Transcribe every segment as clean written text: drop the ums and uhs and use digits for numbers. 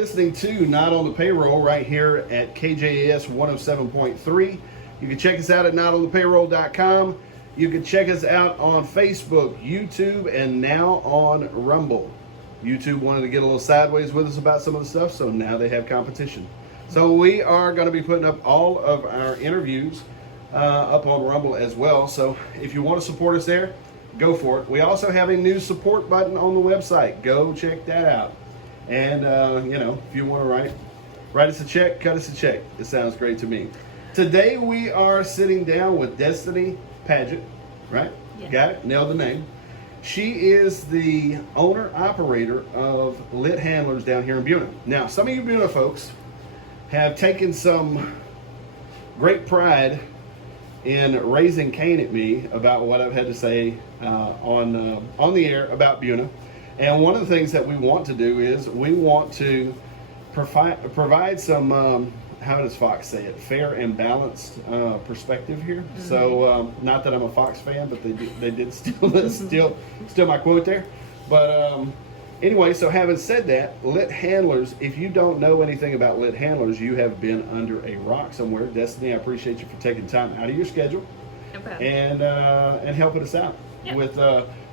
listening to Not on the Payroll right here at KJAS 107.3. You can check us out at notonthepayroll.com. You can check us out on Facebook, YouTube, and now on Rumble. YouTube wanted to get a little sideways with us about some of the stuff, so now they have competition. So we are going to be putting up all of our interviews up on Rumble as well. So if you want to support us there, go for it. We also have a new support button on the website. Go check that out. And, if you want to write us a check, cut us a check. It sounds great to me. Today we are sitting down with Destiny Paget, right? Yeah. Got it? Nailed the name. She is the owner-operator of Lit Handlers down here in Buna. Now, some of you Buna folks have taken some great pride in raising Cain at me about what I've had to say on the air about Buna. And one of the things that we want to do is we want to provide some, how does Fox say it, fair and balanced perspective here. Mm-hmm. So not that I'm a Fox fan, but they did steal my quote there. But anyway, so having said that, Lit Handlers, if you don't know anything about Lit Handlers, you have been under a rock somewhere. Destiny, I appreciate you for taking time out of your schedule and helping us out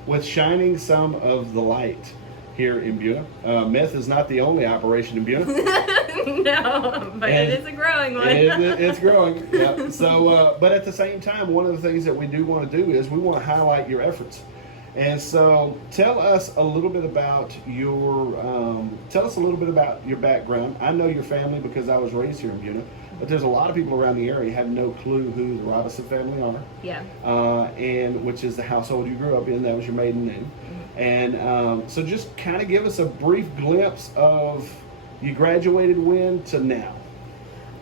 with shining some of the light here in Buna. Meth is not the only operation in Buna. No, but it is a growing one. It's growing, yeah. So, but at the same time, one of the things that we do want to do is we want to highlight your efforts. And so tell us a little bit about your background. I know your family because I was raised here in Buna, but there's a lot of people around the area who have no clue who the Robinson family are. Yeah. And which is the household you grew up in. That was your maiden name. Mm-hmm. And so just kind of give us a brief glimpse of you graduated when to now.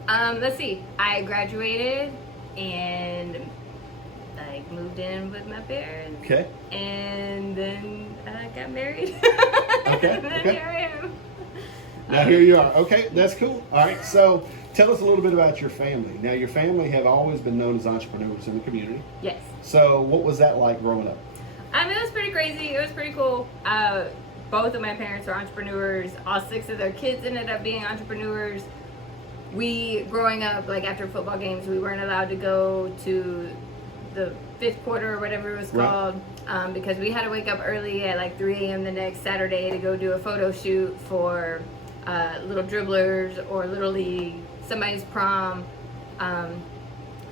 Let's see. I graduated and moved in with my parents. Okay. And then I got married. Okay. And then here I am. Now here you are. Okay, that's cool. All right, so tell us a little bit about your family. Now your family have always been known as entrepreneurs in the community. Yes. So what was that like growing up? It was pretty crazy. It was pretty cool. Both of my parents are entrepreneurs. All 6 of their kids ended up being entrepreneurs. We, growing up, after football games, we weren't allowed to go to the 5th quarter or whatever it was called, because we had to wake up early at 3 a.m. the next Saturday to go do a photo shoot for Little Dribblers or Little League, somebody's prom.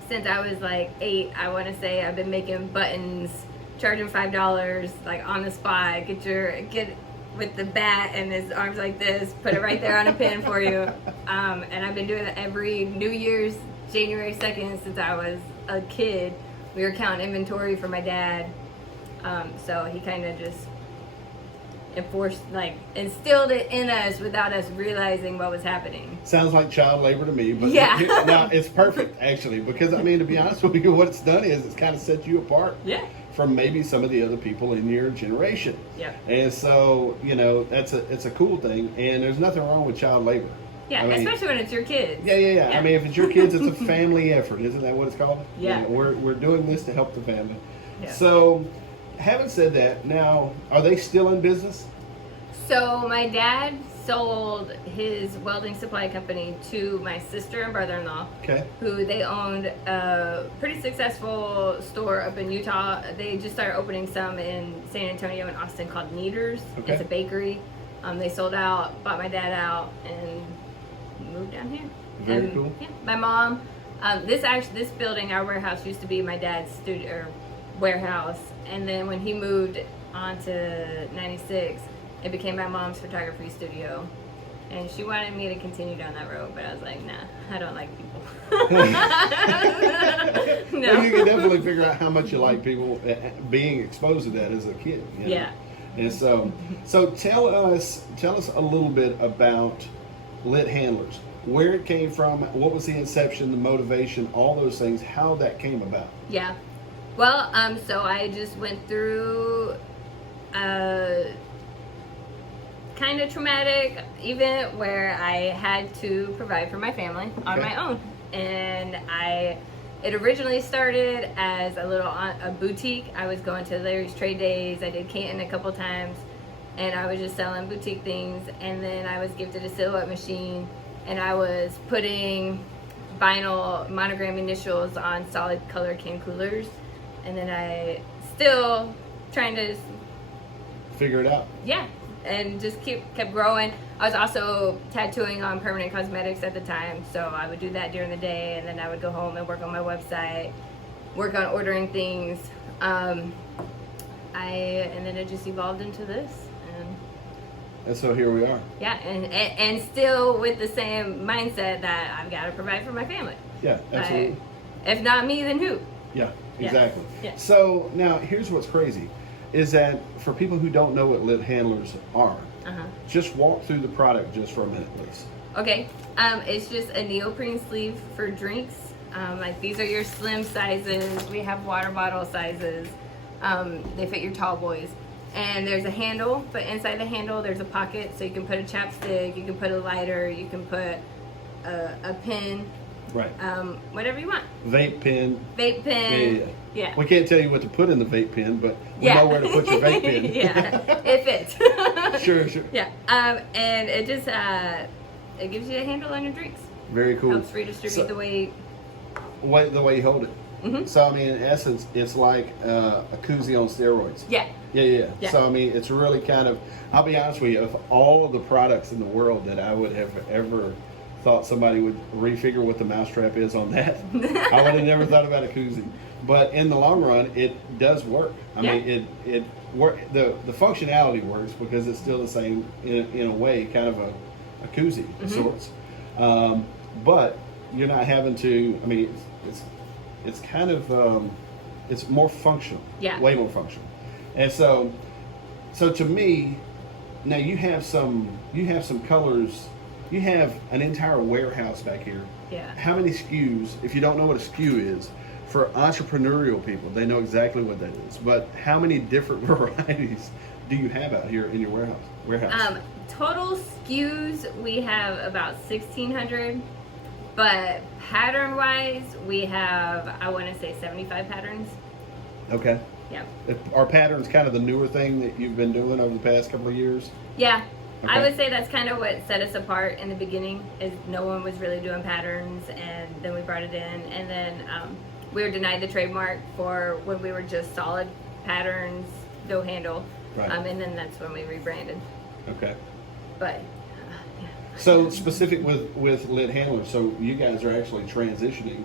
Since I was 8, I want to say I've been making buttons, charging $5 on the spot. Get with the bat and his arms like this, put it right there on a pin for you. And I've been doing that every New Year's, January 2nd, since I was a kid. We were counting inventory for my dad. So he kind of just instilled it in us without us realizing what was happening. Sounds like child labor to me, but yeah. Now it's perfect actually, because to be honest with you, what it's done is it's kind of set you apart. Yeah. From maybe some of the other people in your generation. Yeah. And so, it's a cool thing, and there's nothing wrong with child labor. Yeah, especially when it's your kids. Yeah. If it's your kids, it's a family effort. Isn't that what it's called? Yeah. We're doing this to help the family. Yeah. So, having said that, now, are they still in business? So, my dad sold his welding supply company to my sister and brother-in-law, who they owned a pretty successful store up in Utah. They just started opening some in San Antonio and Austin called Neaters. Okay. It's a bakery. They sold out, bought my dad out, and moved down here. Very cool. Yeah, my mom. This building, our warehouse, used to be my dad's studio or warehouse, and then when he moved on to 96, it became my mom's photography studio. And she wanted me to continue down that road, but I was like, nah, I don't like people. No. Well, you can definitely figure out how much you like people being exposed to that as a kid. Yeah. And so tell us a little bit about Lit Handlers, where it came from, what was the inception, the motivation, all those things, how that came about. Yeah. Well, so I just went through kind of traumatic event where I had to provide for my family on my own. And it originally started as a boutique. I was going to Larry's Trade Days. I did Canton a couple times. and I was just selling boutique things. And then I was gifted a silhouette machine, and I was putting vinyl monogram initials on solid color can coolers. And then I still trying to, Figure it out. yeah, and just kept growing. I was also tattooing on Permanent Cosmetics at the time, so I would do that during the day, and then I would go home and work on my website, work on ordering things. And then it just evolved into this, And so here we are. yeah, and still with the same mindset that I've got to provide for my family. Yeah, absolutely. Like, if not me, then who? Yeah, Yeah. exactly. Yeah. So now here's what's crazy, is that for people who don't know what lit handlers are, just walk through the product just for a minute, please. Okay, it's just a neoprene sleeve for drinks. Like these are your slim sizes. We have water bottle sizes. They fit your tall boys. And there's a handle, but inside the handle there's a pocket, so you can put a chapstick, you can put a lighter, you can put a pen, Right. whatever you want. Vape pen. Vape pen. Yeah. We can't tell you what to put in the vape pen, but we Yeah. know where to put your vape pen. Yeah, it fits. Sure, sure. Yeah. And it just it gives you a handle on your drinks. Very cool. Helps redistribute So- the weight. The way you hold it. Mhm. So I mean, in essence, it's like a koozie on steroids. Yeah. Yeah. So I mean, it's really kind of. I'll be honest with you. Of all of the products in the world that I would have ever thought somebody would refigure what the mousetrap is on that, I would have never thought about a koozie. But in the long run, it does work. I mean, it work. The functionality works because it's still the same in a way, kind of a koozie of sorts. But you're not having to. I mean, it's kind of it's more functional. Yeah. Way more functional. And so to me, now you have some colors. You have an entire warehouse back here. Yeah. How many SKUs? If you don't know what a SKU is, for entrepreneurial people, they know exactly what that is. But how many different varieties do you have out here in your warehouse? Total SKUs, we have about 1,600, but pattern-wise, we have, I want to say 75 patterns. Okay. Yeah. Are patterns kind of the newer thing that you've been doing over the past couple of years? Yeah. I Okay. would say that's kind of what set us apart in the beginning, is no one was really doing patterns, and then we brought it in, and then we were denied the trademark for when we were just solid patterns, no handle, Right. and then that's when we rebranded. Okay. But yeah. So specific with lit handlers, so you guys are actually transitioning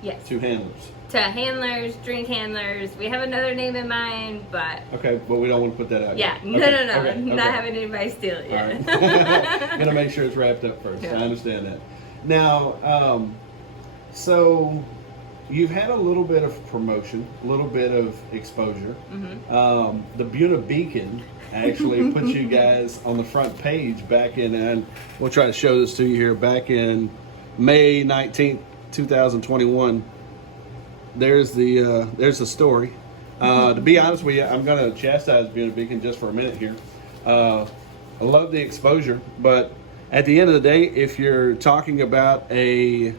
Yes. to handlers. To handlers, drink handlers. We have another name in mind, but Okay, but we don't want to put that out yeah, yet. no, Okay, no, okay, not okay. having anybody steal it All yet. right. Gonna make sure it's wrapped up first. Yeah. I understand that. Now, so you've had a little bit of promotion, a little bit of exposure. Mm-hmm. The Buena Beacon actually put you guys on the front page back in, and we'll try to show this to you here, back in May 19th, 2021. There's the story. To be honest with you, I'm going to chastise Buena Beacon just for a minute here. I love the exposure, but at the end of the day, if you're talking about a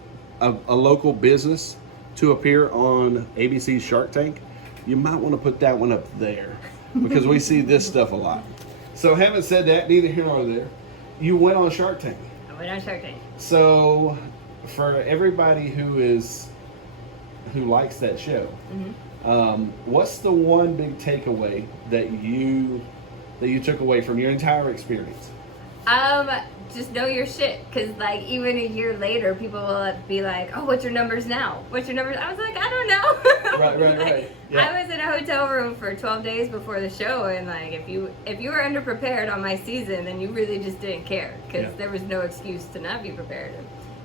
local business to appear on ABC's Shark Tank, you might want to put that one up there because we see this stuff a lot. So having said that, neither here nor there, you went on Shark Tank. I went on Shark Tank. So for everybody who likes that show, what's the one big takeaway that you took away from your entire experience? Just know your shit, because like even a year later, people will be like, "Oh, what's your numbers now? What's your numbers?" I was like, "I don't know." Right. Yeah. I was in a hotel room for 12 days before the show, and like if you were underprepared on my season, then you really just didn't care, because Yeah. there was no excuse to not be prepared.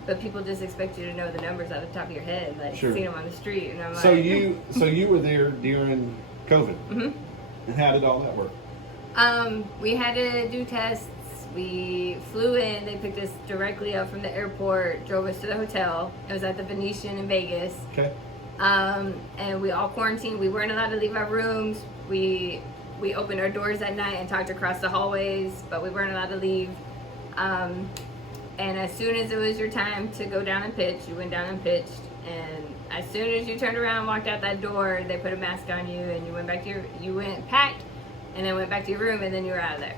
But people just expect you to know the numbers out the top of your head, like Sure. seeing them on the street, and I'm So like, you were there during COVID, and how did all that work? We had to do tests. We flew in. They picked us directly up from the airport, drove us to the hotel. It was at the Venetian in Vegas. Okay. And we all quarantined. We weren't allowed to leave our rooms. We opened our doors at night and talked across the hallways, but we weren't allowed to leave. And as soon as it was your time to go down and pitch, you went down and pitched. And as soon as you turned around and walked out that door, they put a mask on you, and you went back to you went packed and then went back to your room, and then you were out of there.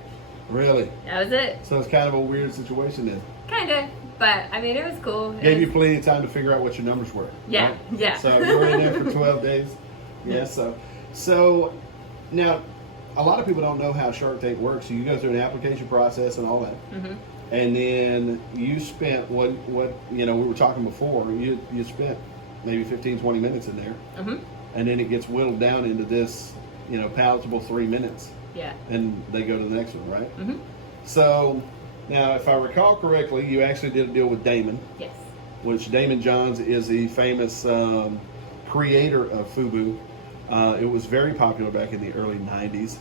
Really? That was it. So it's kind of a weird situation then. Kinda, but I mean, it was cool. Gave you plenty of time to figure out what your numbers were. Yeah, right? yeah. So you were in there for 12 days. Yeah. So now, a lot of people don't know how Shark Tank works. So you go through an application process and all that, and then you spent what we were talking before. You spent maybe 15, 20 minutes in there, and then it gets whittled down into this palatable 3 minutes. Yeah. And they go to the next one, right? So now, if I recall correctly, you actually did a deal with Damon. Yes. Which Damon Johns is the famous creator of FUBU. It was very popular back in the early 90s.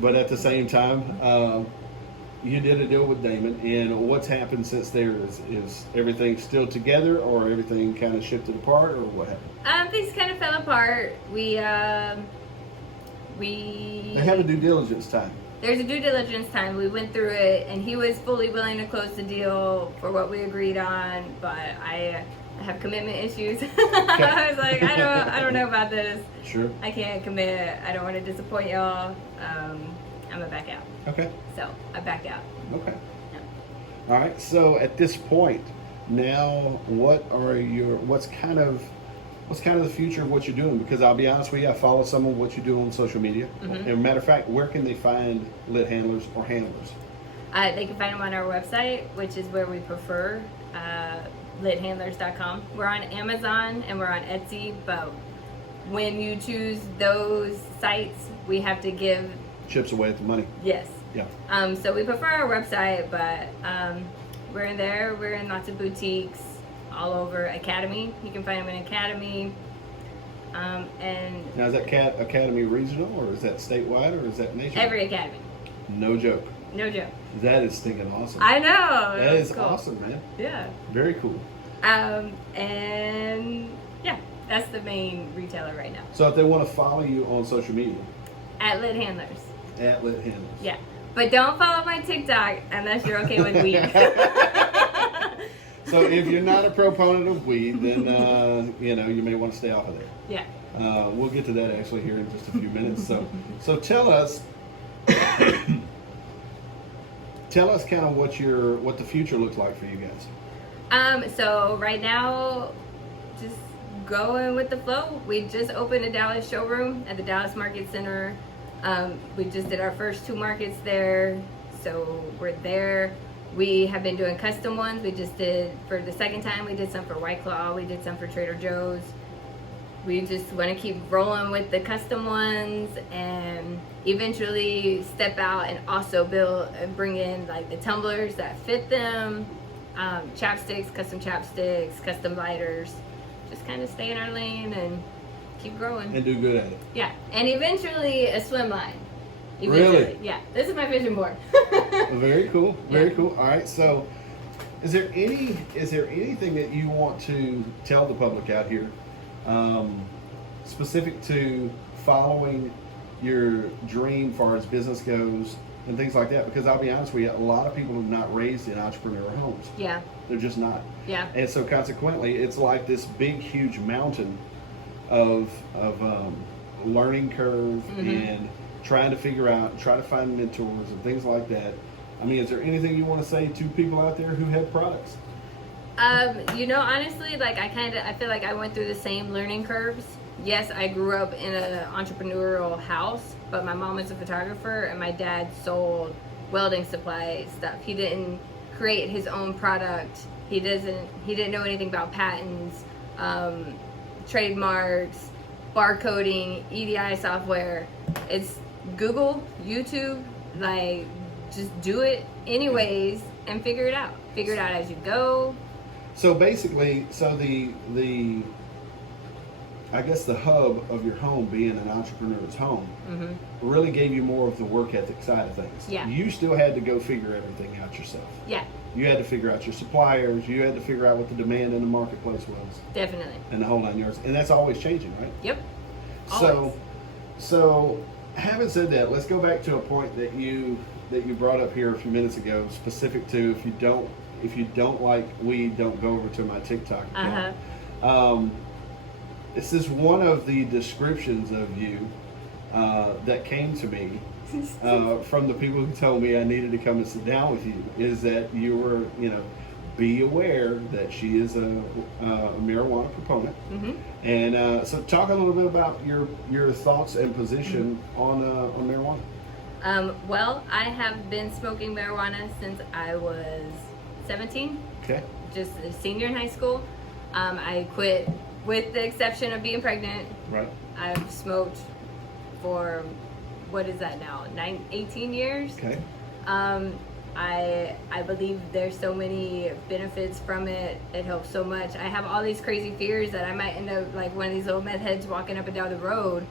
But at the same time, you did a deal with Damon. And what's happened since there? Is everything still together, or everything kind of shifted apart, or what happened? Things kind of fell apart. We They have a due diligence time. There's a due diligence time. We went through it, and he was fully willing to close the deal for what we agreed on. But I have commitment issues. I was like, I don't know about this. Sure. I can't commit. I don't want to disappoint y'all. I'm gonna back out. Okay. So I backed out. Okay. Yeah. All right. So at this point, now what's kind of the future of what you're doing? Because I'll be honest with you, I follow some of what you do on social media. And matter of fact, where can they find lit handlers or handlers? They can find them on our website, which is where we prefer, lithandlers.com. We're on Amazon and we're on Etsy, but when you choose those sites, we have to give Chips away at the money. Yes. Yeah. So we prefer our website, but we're in there. We're in lots of boutiques all over. Academy. You can find them in Academy. And Now, is that Academy regional, or is that statewide, or is that nationwide? every academy. No joke. No joke. That is stinking awesome. I know. That is cool. awesome, man. Yeah. Very cool. And yeah, that's the main retailer right now. So if they want to follow you on social media, At Lit Handlers. at lit handlers. Yeah. But don't follow my TikTok unless you're okay with weed. So if you're not a proponent of weed, then you may want to stay off of there. Yeah. We'll get to that actually here in just a few minutes. So tell us kind of what the future looks like for you guys. So right now, just going with the flow. We just opened a Dallas showroom at the Dallas Market Center. We just did our first 2 markets there, so we're there. We have been doing custom ones. We just did, for the second time, we did some for White Claw. We did some for Trader Joe's. We just want to keep rolling with the custom ones and eventually step out and also build and bring in like the tumblers that fit them, chapsticks, custom lighters. Just kind of stay in our lane and keep growing. And do good at it. Yeah, and eventually a swim line. Really? Yeah, this is my vision board. Very cool. Very Yeah. cool. All right. So, is there anything that you want to tell the public out here, specific to following your dream, as far as business goes and things like that? Because I'll be honest with you, a lot of people are not raised in entrepreneur homes. Yeah, They're just not. yeah, And so consequently, it's like this big, huge mountain of learning curve and trying to figure out, try to find mentors and things like that. I mean, is there anything you want to say to people out there who have products? honestly, like I feel like I went through the same learning curves. Yes, I grew up in an entrepreneurial house, but my mom is a photographer and my dad sold welding supply stuff. He didn't create his own product. He didn't know anything about patents, trademarks, barcoding, EDI software. It's Google, YouTube, like just do it anyways and figure it out. Figure it out as you go. So basically, the I guess the hub of your home being an entrepreneur's home really gave you more of the work ethic side of things. Yeah. You still had to go figure everything out yourself. Yeah, You had to figure out your suppliers. You had to figure out what the demand in the marketplace was, definitely. and the whole 9 yards. And that's always changing, right? Yep. Always. So having said that, let's go back to a point that you brought up here a few minutes ago, specific to if you don't like weed, don't go over to my TikTok account. This is one of the descriptions of you that came to me from the people who told me I needed to come and sit down with you is that you were, be aware that she is a marijuana proponent. Mm-hmm. And so talk a little bit about your thoughts and position on marijuana. Well, I have been smoking marijuana since I was 17, Okay. just a senior in high school. I quit with the exception of being pregnant. Right. I've smoked for, what is that now, 18 years? Okay. I believe there's so many benefits from it. It helps so much. I have all these crazy fears that I might end up like one of these old meth heads walking up and down the road,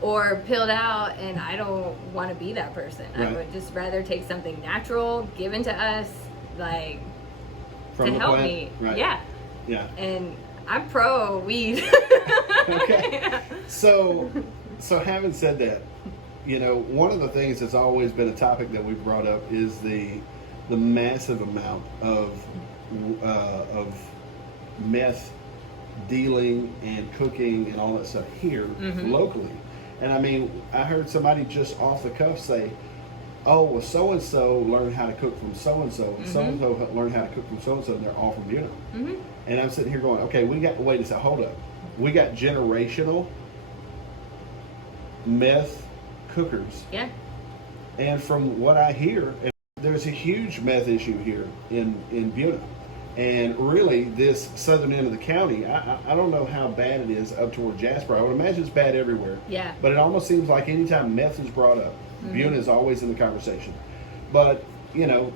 or pilled out, and I don't want to be that person. Right. I would just rather take something natural, given to us, like, From to the help plant? me. Right. Yeah. Yeah. And I'm pro weed. Okay. So having said that, one of the things that's always been a topic that we've brought up is the massive amount of meth dealing and cooking and all that stuff here locally. And I mean, I heard somebody just off the cuff say, "Oh, well, so and so learned how to cook from so and so, and so learned how to cook from so and so, and they're all from Buno." Mm-hmm. And I'm sitting here going, "Okay, wait a second, hold up, we got generational meth cookers." Yeah. And from what I hear, there's a huge meth issue here in Buno. And really, this southern end of the county, I don't know how bad it is up toward Jasper. I would imagine it's bad everywhere. Yeah. But it almost seems like anytime meth is brought up, Buno is always in the conversation. But,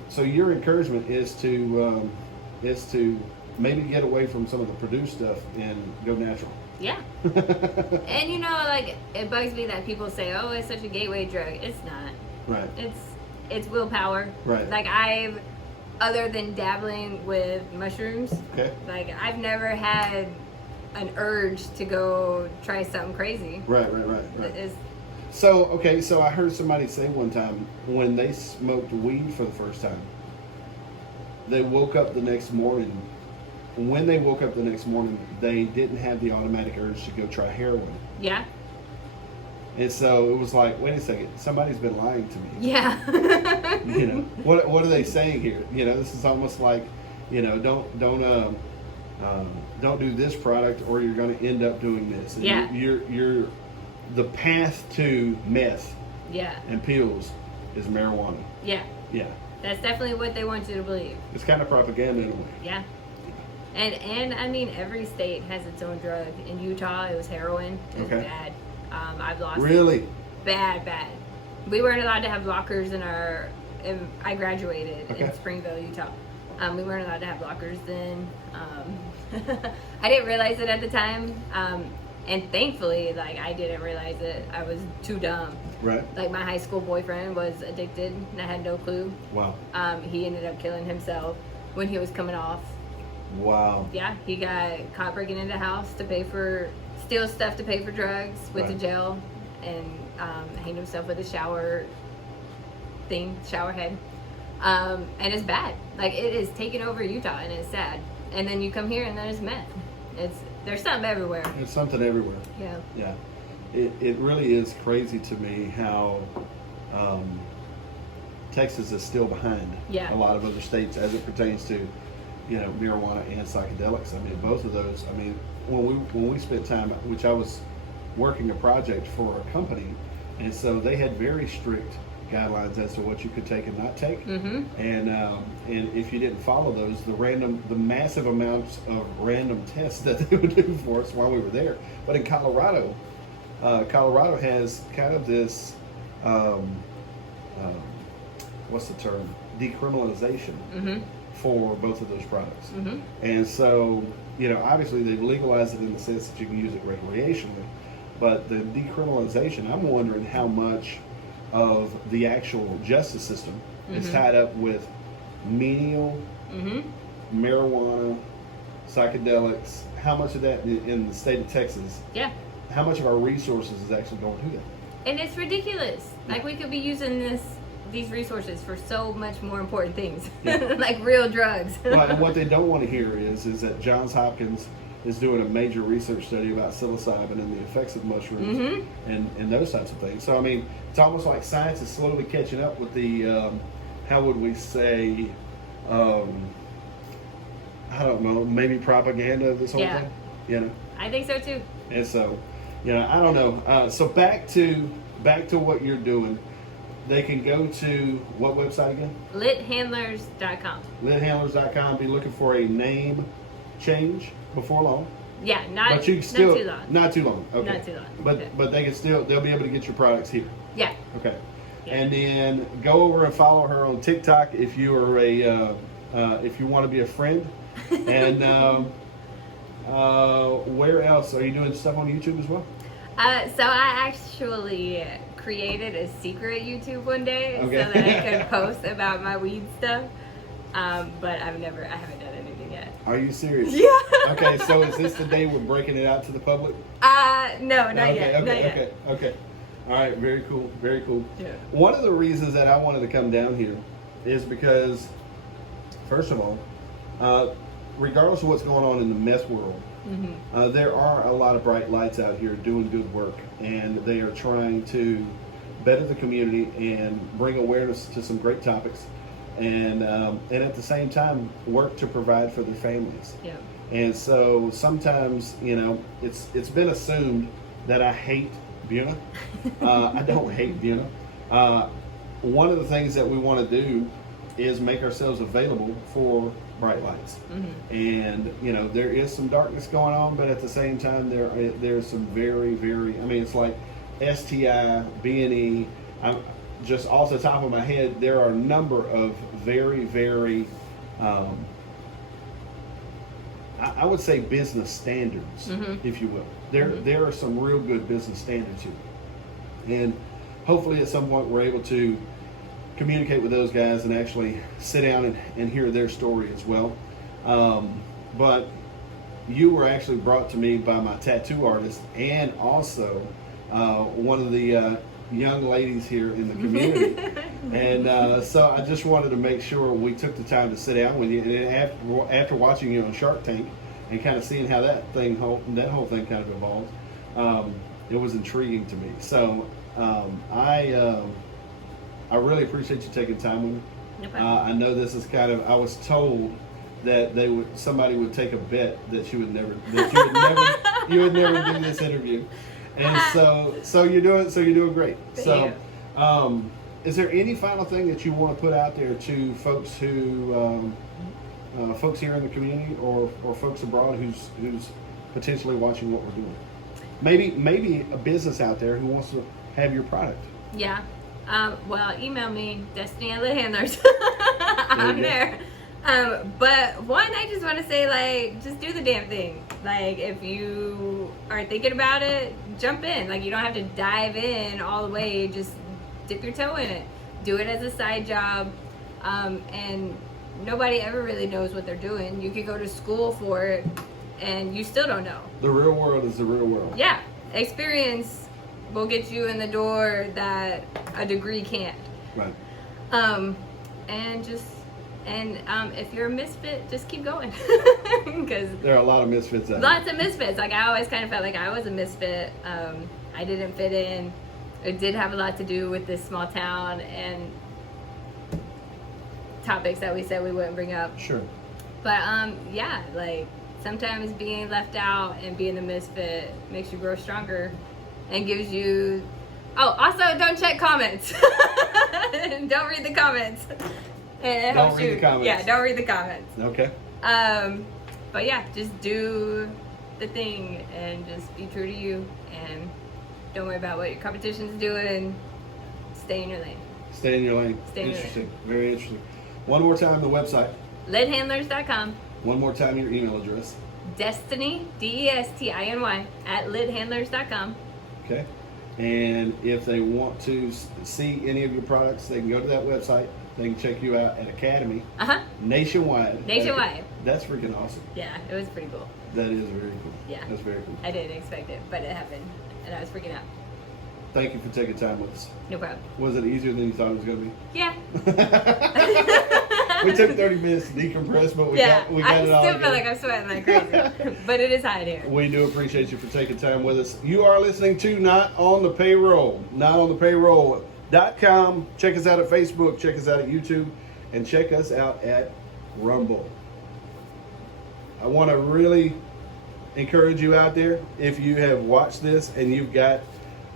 so your encouragement is to maybe get away from some of the produced stuff and go natural. Yeah. And like, it bugs me that people say, "Oh, it's such a gateway drug." It's not. Right. It's willpower. Right. Like, other than dabbling with mushrooms, Okay. like, I've never had an urge to go try something crazy. Right. It's, So I heard somebody say one time when they smoked weed for the first time, they woke up the next morning. When they woke up the next morning, they didn't have the automatic urge to go try heroin. yeah. And so it was like, wait a second, somebody's been lying to me. Yeah. What are they saying here? This is almost like, don't do this product or you're going to end up doing this. And Yeah. You're the path to meth Yeah. and pills is marijuana. Yeah. Yeah. That's definitely what they want you to believe. It's kind of propaganda in a way. Yeah. And I mean, every state has its own drug. In Utah, it was heroin. It was Okay. bad. I've lost Really? bad. We weren't allowed to have lockers I graduated Okay. in Springville, Utah. We weren't allowed to have lockers then. I didn't realize it at the time. And thankfully, like, I didn't realize it. I was too dumb. Right. Like, my high school boyfriend was addicted and I had no clue. Wow. He ended up killing himself when he was coming off. Wow. Yeah, he got caught breaking into the house to steal stuff to pay for drugs, went to Right. jail, and hanged himself with a shower head. And it's bad. Like, it is taking over Utah, and it's sad. And then you come here, and then it's meth. There's something everywhere. There's something everywhere. Yeah. Yeah. It really is crazy to me how Texas is still behind Yeah. a lot of other states as it pertains to, marijuana and psychedelics. I mean, both of those. I mean, when we spent time, which I was working a project for a company, and so they had very strict guidelines as to what you could take and not take. Mm-hmm. And if you didn't follow those, the massive amounts of random tests that they would do for us while we were there. But in Colorado has kind of this, what's the term? Decriminalization Mm-hmm. for both of those products. Mm-hmm. And so, obviously they've legalized it in the sense that you can use it recreationally. But the decriminalization, I'm wondering how much of the actual justice system is tied up with menial marijuana, psychedelics. How much of that in the state of Texas? Yeah. How much of our resources is actually going to that? And it's ridiculous. Like, we could be using these resources for so much more important things, Yeah. like real drugs. Well, and what they don't want to hear is that Johns Hopkins is doing a major research study about psilocybin and the effects of mushrooms Mm-hmm. and those types of things. So I mean, it's almost like science is slowly catching up with the how would we say, I don't know, maybe propaganda of this whole Yeah. thing. You know, I think so too. and so, you know, I don't know. So back to what you're doing. They can go to what website again? Lithandlers.com. Lithandlers.com. Be looking for a name change before long. Yeah, not, But you can still not too long. Not too long. Okay. Not too long. But Okay. but they can still they'll be able to get your products here. Yeah. Okay. Yeah. And then go over and follow her on TikTok if you are if you want to be a friend. And where else are you doing stuff on YouTube as well? So I actually created a secret YouTube one day Okay. so that I could post about my weed stuff. But I haven't done anything yet. Are you serious? Yeah. Okay, so is this the day we're breaking it out to the public? No, not okay, yet. Okay, not yet. okay. All right, very cool, very cool. Yeah. One of the reasons that I wanted to come down here is because, first of all, regardless of what's going on in the meth world, there are a lot of bright lights out here doing good work, and they are trying to better the community and bring awareness to some great topics, and at the same time work to provide for their families. Yeah. And so sometimes, you know, it's been assumed that I hate Buna. I don't hate Buna. One of the things that we want to do is make ourselves available for bright lights. And, you know, there is some darkness going on, but at the same time, there's some very, very, I mean, it's like STI, B&E. I'm just off the top of my head, there are a number of very, very, I would say business standards, if you will. There are some real good business standards here. And hopefully at some point we're able to communicate with those guys and actually sit down and hear their story as well. But you were actually brought to me by my tattoo artist and also one of the young ladies here in the community. And so I just wanted to make sure we took the time to sit down with you. And after watching you on Shark Tank and kind of seeing how that whole thing kind of evolved, it was intriguing to me. So I really appreciate you taking time with me. No problem. I know this is kind of, I was told that somebody would take a bet that you would never do this interview. And so you're doing great. Thank So is there any final thing that you want to put out there to folks who folks here in the community or folks abroad who's potentially watching what we're doing? Maybe a business out there who wants to have your product. Yeah. Well, email me, Destiny@LitHandlers. I'm you go. there. But one, I just want to say, like, just do the damn thing. Like, if you are thinking about it, jump in. Like, you don't have to dive in all the way. Just dip your toe in it. Do it as a side job. And nobody ever really knows what they're doing. You could go to school for it, and you still don't know. The real world is the real world. Yeah. Experience will get you in the door that a degree can't. Right. And if you're a misfit, just keep going. Because There are a lot of misfits out there. lots of misfits. Like, I always kind of felt like I was a misfit. I didn't fit in. It did have a lot to do with this small town and topics that we said we wouldn't bring up. Sure. But yeah, like, sometimes being left out and being a misfit makes you grow stronger and gives you. Oh, also, don't check comments. Don't read the comments. And it Don't helps read you. the comments. Yeah, don't read the comments. Okay. But yeah, just do the thing and just be true to you and don't worry about what your competition's doing. Stay in your lane. Stay in your lane. Stay in your Interesting. Very interesting. One more time, the website. Lithandlers.com. One more time, your email address. Destiny, DESTINY, @lithandlers.com. Okay. And if they want to see any of your products, they can go to that website. They can check you out at Academy nationwide. Nationwide. That's freaking awesome. Yeah, it was pretty cool. That is very cool. Yeah. That's very cool. I didn't expect it, but it happened. And I was freaking out. Thank you for taking time with us. No problem. Was it easier than you thought it was going to be? Yeah. We took 30 minutes to decompress, but we got I it all still feel together. like I'm sweating like crazy. But it is hot here. We do appreciate you for taking time with us. You are listening to Not on the Payroll. NotOnThePayroll.com. Check us out at Facebook. Check us out at YouTube. And check us out at Rumble. I want to really encourage you out there, if you have watched this and you've got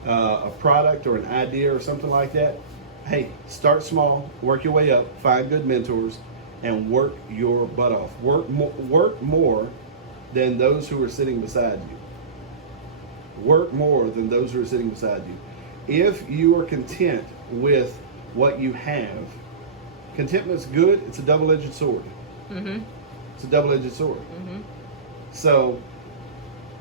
a product or an idea or something like that, hey, start small, work your way up, find good mentors, and work your butt off. Work more than those who are sitting beside you. Work more than those who are sitting beside you. If you are content with what you have, contentment's good. It's a double-edged sword. Mm-hmm. It's a double-edged sword. Mm-hmm. So,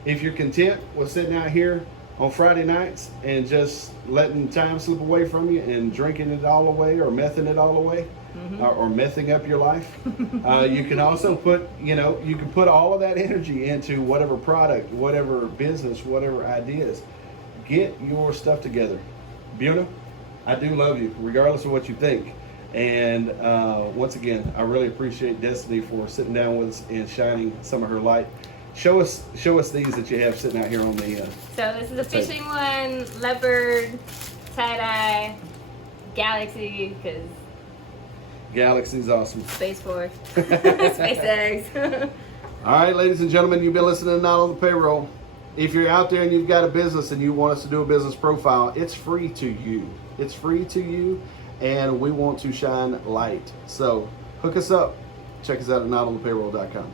if you're content with sitting out here on Friday nights and just letting time slip away from you and drinking it all away or mething it all away, or messing up your life, you can also put, you can put all of that energy into whatever product, whatever business, whatever ideas. Get your stuff together. Buna, I do love you, regardless of what you think. And once again, I really appreciate Destiny for sitting down with us and shining some of her light. Show us these that you have sitting out here on the. So this is a fishing one, leopard, tie-dye, Galaxy, because Galaxy's awesome. Space Force, SpaceX. All right, ladies and gentlemen, you've been listening to Not on the Payroll. If you're out there and you've got a business and you want us to do a business profile, it's free to you. It's free to you, and we want to shine light. So hook us up. Check us out at notonthepayroll.com.